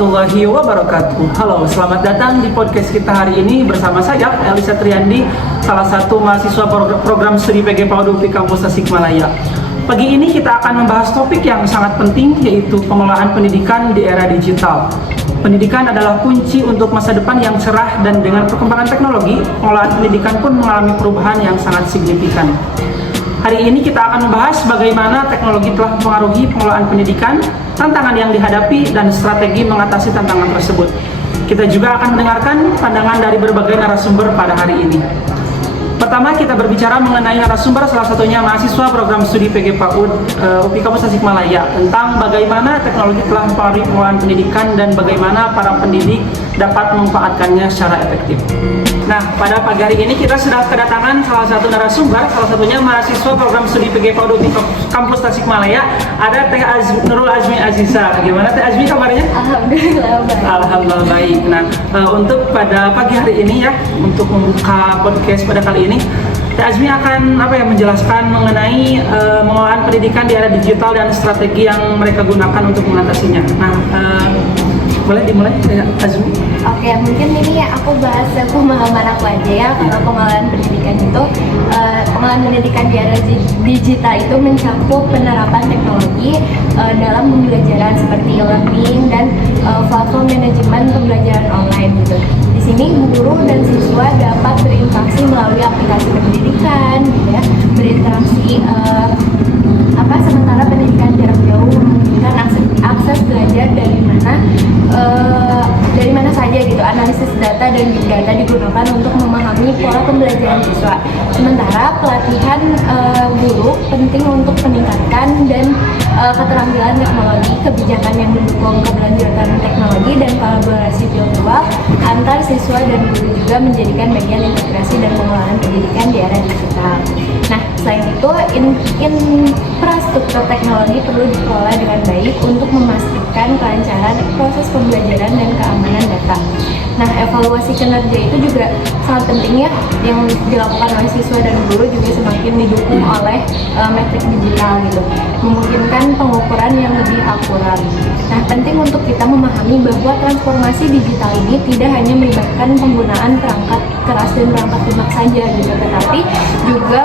warahmatullahi wabarakatuh. Halo, selamat datang di podcast kita hari ini bersama saya, Elisa Triandi, salah satu mahasiswa program studi PG PAUD UPI Kampus Tasikmalaya. Pagi ini kita akan membahas topik yang sangat penting, yaitu pengelolaan pendidikan di era digital. Pendidikan adalah kunci untuk masa depan yang cerah, dan dengan perkembangan teknologi, pengelolaan pendidikan pun mengalami perubahan yang sangat signifikan. Hari ini kita akan membahas bagaimana teknologi telah mempengaruhi pengelolaan pendidikan, tantangan yang dihadapi, dan strategi mengatasi tantangan tersebut. Kita juga akan mendengarkan pandangan dari berbagai narasumber pada hari ini. Pertama, kita berbicara mengenai narasumber, salah satunya mahasiswa program studi PG PAUD UPI Kampus Tasikmalaya, tentang bagaimana teknologi telah mempengaruhi pengelolaan pendidikan dan bagaimana para pendidik dapat memanfaatkannya secara efektif. Nah, pada pagi hari ini kita sudah kedatangan salah satu narasumber, salah satunya mahasiswa program studi PG PAUD UPI Kampus Tasikmalaya, ada Teh Nurul Azmi Aziza. Gimana Teh Azmi kabarnya? Alhamdulillah baik. Alhamdulillah baik. Nah, untuk pada pagi hari ini ya, untuk membuka podcast pada kali ini, Teh Azmi akan menjelaskan mengenai pengelolaan pendidikan di era digital dan strategi yang mereka gunakan untuk mengatasinya. Nah, boleh dimulai Teh Azmi? Oke, mungkin ini aku bahas pemahaman aku aja ya. Kalau pengelolaan pendidikan itu, pengelolaan pendidikan di era digital itu mencakup penerapan teknologi dalam pembelajaran seperti e-learning dan platform manajemen pembelajaran online gitu. Di sini guru dan siswa dapat berinteraksi melalui aplikasi pendidikan, gitu ya, berinteraksi sementara pendidikan jarak jauh memungkinkan akses belajar dari mana saja gitu. Analisis data dan big data digunakan untuk memahami pola pembelajaran siswa. Sementara pelatihan guru penting untuk meningkatkan dan keterampilan teknologi, kebijakan yang mendukung keberlanjutan teknologi, dan kolaborasi virtual antar siswa dan guru juga menjadikan bagian integrasi dan pengelolaan pendidikan di era digital. Nah, selain itu, infrastruktur teknologi perlu dikelola dengan baik untuk memastikan kelancaran proses pembelajaran dan keamanan data. Nah, evaluasi kinerja itu juga sangat penting ya, yang dilakukan oleh siswa dan guru juga semakin didukung oleh metrik digital gitu, memungkinkan pengukuran yang lebih akurat. Nah, penting untuk kita memahami bahwa transformasi digital ini tidak hanya melibatkan penggunaan perangkat keras dan perangkat lunak saja gitu, tetapi juga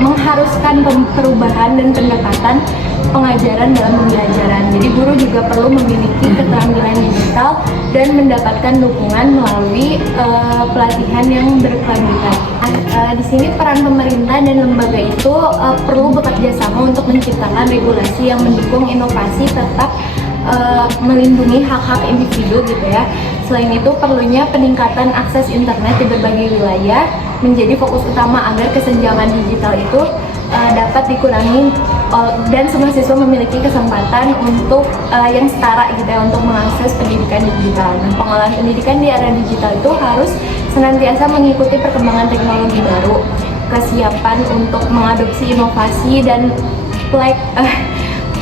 mengharuskan perubahan dan pendekatan pengajaran dalam pembelajaran. Jadi guru juga perlu memiliki keterampilan digital dan mendapatkan dukungan melalui pelatihan yang berkelanjutan. Di sini peran pemerintah dan lembaga itu perlu bekerja sama untuk menciptakan regulasi yang mendukung inovasi, tetap melindungi hak-hak individu gitu ya. Selain itu, perlunya peningkatan akses internet di berbagai wilayah menjadi fokus utama agar kesenjangan digital itu dapat dikurangi dan semua siswa memiliki kesempatan untuk yang setara gitu ya, untuk mengakses pendidikan digital. Nah, pengelolaan pendidikan di era digital itu harus senantiasa mengikuti perkembangan teknologi baru, kesiapan untuk mengadopsi inovasi dan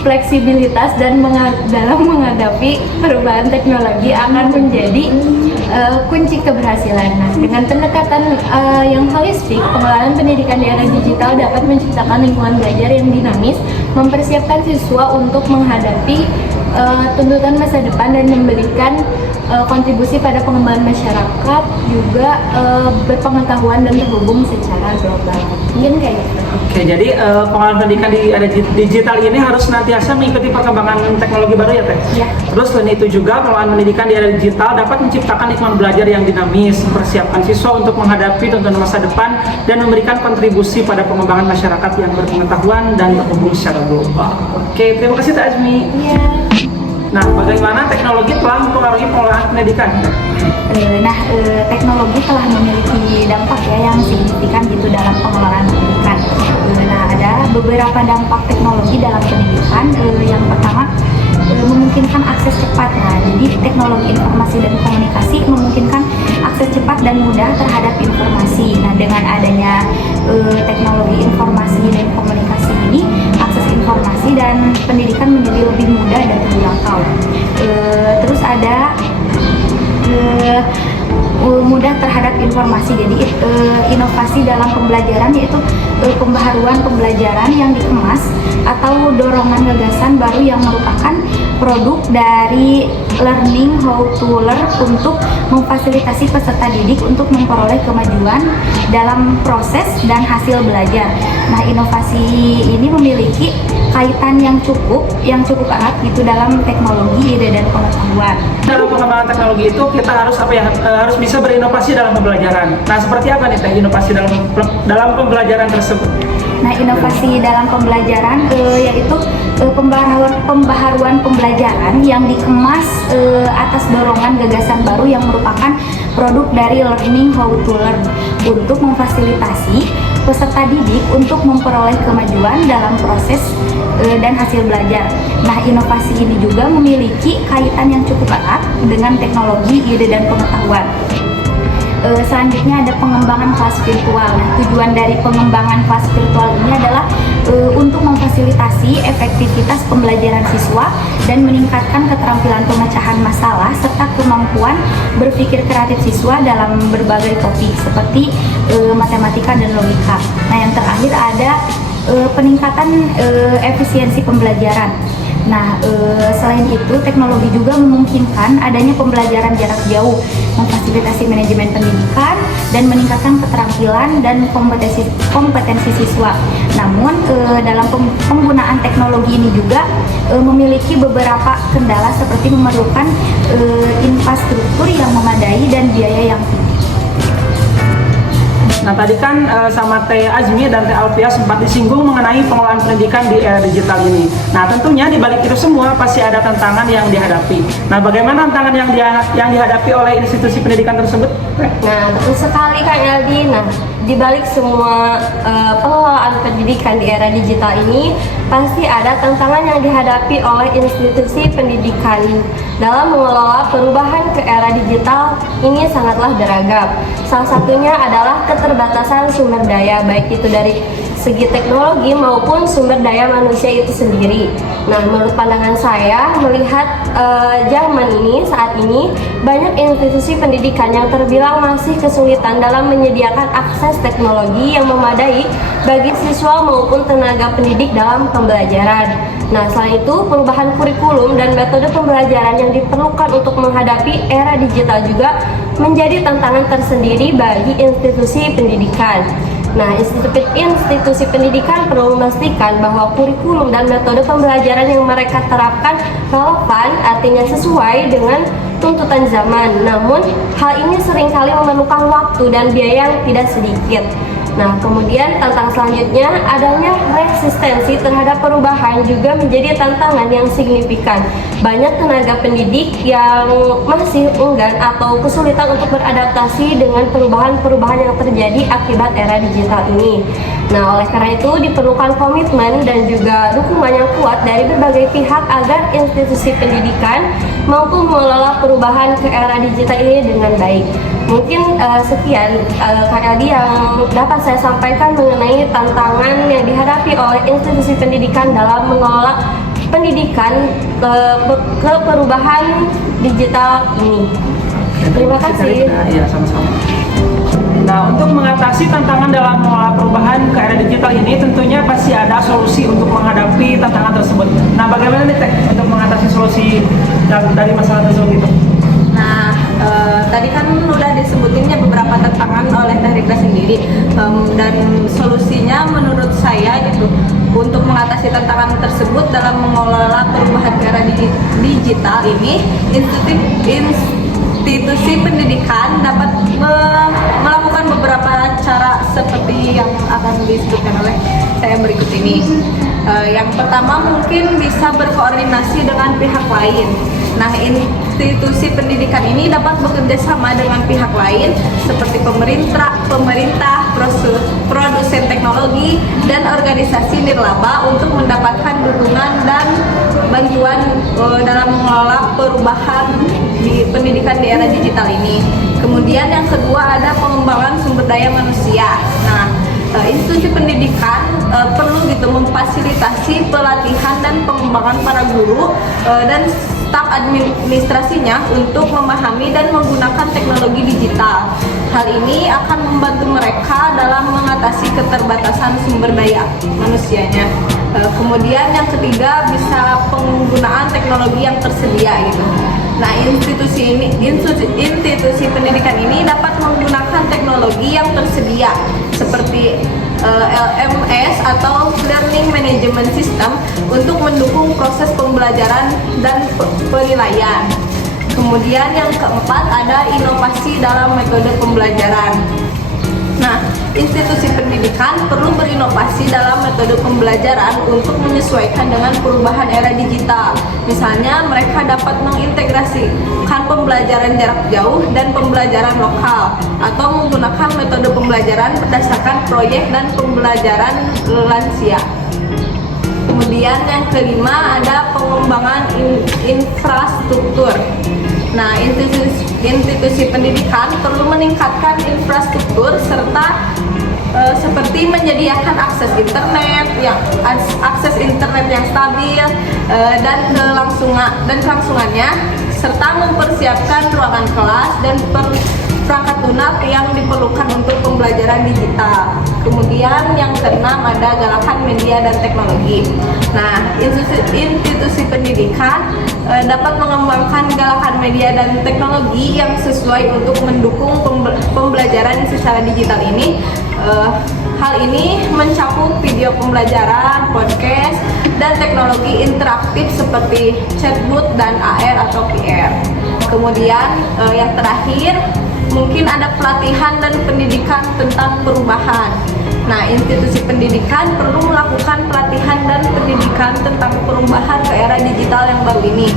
fleksibilitas dalam menghadapi perubahan teknologi akan menjadi kunci keberhasilan. Nah, dengan pendekatan yang holistik, pengelolaan pendidikan di era digital dapat menciptakan lingkungan belajar yang dinamis, mempersiapkan siswa untuk menghadapi tuntutan masa depan, dan memberikan kontribusi pada pengembangan masyarakat, juga berpengetahuan dan terhubung secara global. Mungkin kayak gitu. Oke, jadi pengelolaan pendidikan di era digital ini harus senantiasa mengikuti perkembangan teknologi baru ya Teh? Ya. Terus selain itu juga pengelolaan pendidikan di era digital dapat menciptakan lingkungan belajar yang dinamis, mempersiapkan siswa untuk menghadapi tuntutan masa depan, dan memberikan kontribusi pada pengembangan masyarakat yang berpengetahuan dan terhubung secara global. Oke, terima kasih Teh Azmi. Iya. Nah, bagaimana teknologi telah mempengaruhi pengelolaan pendidikan? Teknologi telah memiliki dampak ya yang signifikan gitu dalam pengelolaan pendidikan. Nah, ada beberapa dampak teknologi dalam pendidikan. Yang pertama, memungkinkan akses cepat. Nah, jadi teknologi informasi dan komunikasi memungkinkan akses cepat dan mudah terhadap informasi. Nah, dengan adanya teknologi informasi dan komunikasi ini, akses informasi dan pendidikan menjadi lebih mudah dan terjangkau. Terus ada mudah terhadap informasi. Jadi inovasi dalam pembelajaran yaitu pembaharuan pembelajaran yang dikemas atau dorongan gagasan baru yang merupakan produk dari learning how to learn untuk memfasilitasi peserta didik untuk memperoleh kemajuan dalam proses dan hasil belajar. Nah, inovasi ini memiliki kaitan yang cukup erat gitu dalam teknologi, ide dan pengetahuan. Dalam pengembangan teknologi itu kita harus harus bisa berinovasi dalam pembelajaran. Nah, seperti apa nih Teh inovasi dalam pembelajaran tersebut? Nah, inovasi dalam pembelajaran yaitu pembaharuan pembelajaran yang dikemas atas dorongan gagasan baru yang merupakan produk dari learning how to learn untuk memfasilitasi peserta didik untuk memperoleh kemajuan dalam proses dan hasil belajar. Nah, inovasi ini juga memiliki kaitan yang cukup erat dengan teknologi, ide dan pengetahuan. Selanjutnya ada pengembangan kelas virtual. Nah, tujuan dari pengembangan kelas virtual ini adalah untuk memfasilitasi efektivitas pembelajaran siswa dan meningkatkan keterampilan pemecahan masalah serta kemampuan berpikir kreatif siswa dalam berbagai topik seperti matematika dan logika. Nah, yang terakhir ada peningkatan efisiensi pembelajaran. Nah, selain itu teknologi juga memungkinkan adanya pembelajaran jarak jauh, memfasilitasi manajemen pendidikan dan meningkatkan keterampilan dan kompetensi siswa. Namun dalam penggunaan teknologi ini juga memiliki beberapa kendala seperti memerlukan infrastruktur yang memadai dan biaya yang tinggi. Nah, tadi kan sama Teh Azmi dan Teh Alfia sempat disinggung mengenai pengelolaan pendidikan di era digital ini. Nah, tentunya di balik itu semua pasti ada tantangan yang dihadapi. Nah, bagaimana tantangan yang dihadapi oleh institusi pendidikan tersebut? Nah, betul sekali Kak Eldi. Nah, di balik semua pengelolaan pendidikan di era digital ini pasti ada tantangan yang dihadapi oleh institusi pendidikan. Dalam mengelola perubahan ke era digital ini sangatlah beragam. Salah satunya adalah keterbatasan sumber daya, baik itu dari segi teknologi maupun sumber daya manusia itu sendiri. Nah, menurut pandangan saya, melihat zaman ini, saat ini, banyak institusi pendidikan yang terbilang masih kesulitan dalam menyediakan akses teknologi yang memadai bagi siswa maupun tenaga pendidik dalam pembelajaran. Nah, selain itu, perubahan kurikulum dan metode pembelajaran yang diperlukan untuk menghadapi era digital juga menjadi tantangan tersendiri bagi institusi pendidikan. Nah, institusi pendidikan perlu memastikan bahwa kurikulum dan metode pembelajaran yang mereka terapkan relevan, artinya sesuai dengan tuntutan zaman. Namun, hal ini seringkali memerlukan waktu dan biaya yang tidak sedikit. Nah, kemudian tantangan selanjutnya adanya resistensi terhadap perubahan juga menjadi tantangan yang signifikan. Banyak tenaga pendidik yang masih enggan atau kesulitan untuk beradaptasi dengan perubahan-perubahan yang terjadi akibat era digital ini. Nah, oleh karena itu diperlukan komitmen dan juga dukungan yang kuat dari berbagai pihak agar institusi pendidikan mampu mengelola perubahan ke era digital ini dengan baik. Mungkin sekian Kak Eldi yang dapat saya sampaikan mengenai tantangan yang dihadapi oleh institusi pendidikan dalam mengelola pendidikan ke perubahan digital ini. Terima kasih. Iya, sama-sama. Nah, untuk mengatasi tantangan dalam mengelola perubahan ke era digital ini tentunya pasti ada solusi untuk menghadapi tantangan tersebut. Nah, bagaimana nih Teh untuk mengatasi solusi dari masalah tersebut itu? Nah, tadi kan udah disebutinnya beberapa tantangan oleh Teh Rika sendiri, dan solusinya menurut saya gitu untuk mengatasi tantangan tersebut dalam mengelola perubahan ke era digital ini, institusi pendidikan dapat melakukan beberapa cara seperti yang akan disebutkan oleh saya berikut ini. Yang pertama mungkin bisa berkoordinasi dengan pihak lain. Nah, institusi pendidikan ini dapat bekerja sama dengan pihak lain seperti pemerintah, produsen teknologi, dan organisasi nirlaba untuk mendapatkan dukungan dan bantuan dalam mengelola perubahan di pendidikan di era digital ini. Kemudian yang kedua ada pengembangan sumber daya manusia. Nah, institusi pendidikan perlu gitu memfasilitasi pelatihan dan pengembangan para guru dan staf administrasinya untuk memahami dan menggunakan teknologi digital. Hal ini akan membantu mereka dalam mengatasi keterbatasan sumber daya manusianya. Kemudian yang ketiga, bisa penggunaan teknologi yang tersedia gitu. Nah, institusi pendidikan ini dapat menggunakan teknologi yang tersedia seperti LMS atau Learning Management System untuk mendukung proses pembelajaran dan penilaian. Kemudian yang keempat, ada inovasi dalam metode pembelajaran. Nah, institusi pendidikan perlu berinovasi dalam metode pembelajaran untuk menyesuaikan dengan perubahan era digital. Misalnya, mereka dapat mengintegrasikan pembelajaran jarak jauh dan pembelajaran lokal, atau menggunakan metode pembelajaran berdasarkan proyek dan pembelajaran lansia. Kemudian yang kelima, ada pengembangan infrastruktur. Nah, institusi pendidikan perlu meningkatkan infrastruktur serta seperti menyediakan akses internet yang stabil dan kelangsungannya, serta mempersiapkan ruangan kelas dan perangkat lunak yang diperlukan untuk pembelajaran digital. Kemudian yang keenam, ada galakan media dan teknologi. Nah, institusi pendidikan dapat mengembangkan galakan media dan teknologi yang sesuai untuk mendukung pembelajaran secara digital ini. Hal ini mencakup video pembelajaran, podcast, dan teknologi interaktif seperti chatbot dan AR atau VR. Kemudian yang terakhir, mungkin ada pelatihan dan pendidikan tentang perubahan. Nah, institusi pendidikan perlu melakukan pelatihan dan pendidikan tentang perubahan ke era digital yang baru ini.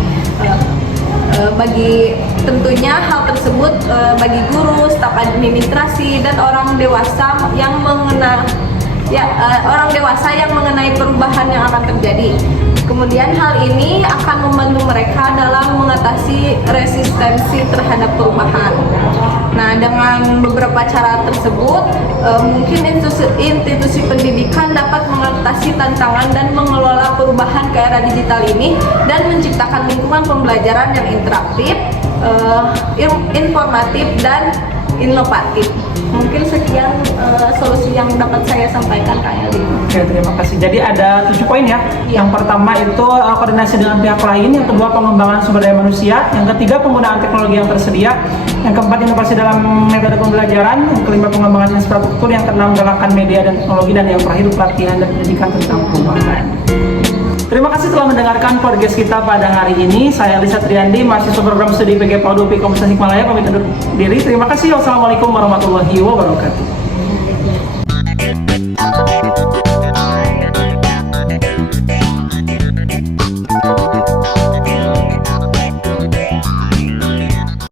Bagi tentunya hal tersebut bagi guru, staf administrasi, dan orang dewasa yang mengenai perubahan yang akan terjadi. Kemudian hal ini akan membantu mereka dalam mengatasi resistensi terhadap perubahan. Nah, dengan beberapa cara tersebut, mungkin institusi pendidikan dapat mengatasi tantangan dan mengelola perubahan ke era digital ini dan menciptakan lingkungan pembelajaran yang interaktif, informatif, dan inovatif. Mungkin sekian solusi yang dapat saya sampaikan, Kak Eldi. Oke, terima kasih. Jadi ada 7 poin ya. Yang pertama itu koordinasi dengan pihak lain, yang kedua pengembangan sumber daya manusia, yang ketiga penggunaan teknologi yang tersedia, yang keempat inovasi dalam metode pembelajaran, yang kelima pengembangan infrastruktur, yang keenam galakan media dan teknologi, dan yang terakhir pelatihan dan pendidikan tentang perubahan. Terima kasih telah mendengarkan podcast kita pada hari ini. Saya Elisa Triandi, mahasiswa program studi PG PAUD UPI Kampus Tasikmalaya, pamit undur diri. Terima kasih. Wassalamualaikum warahmatullahi wabarakatuh.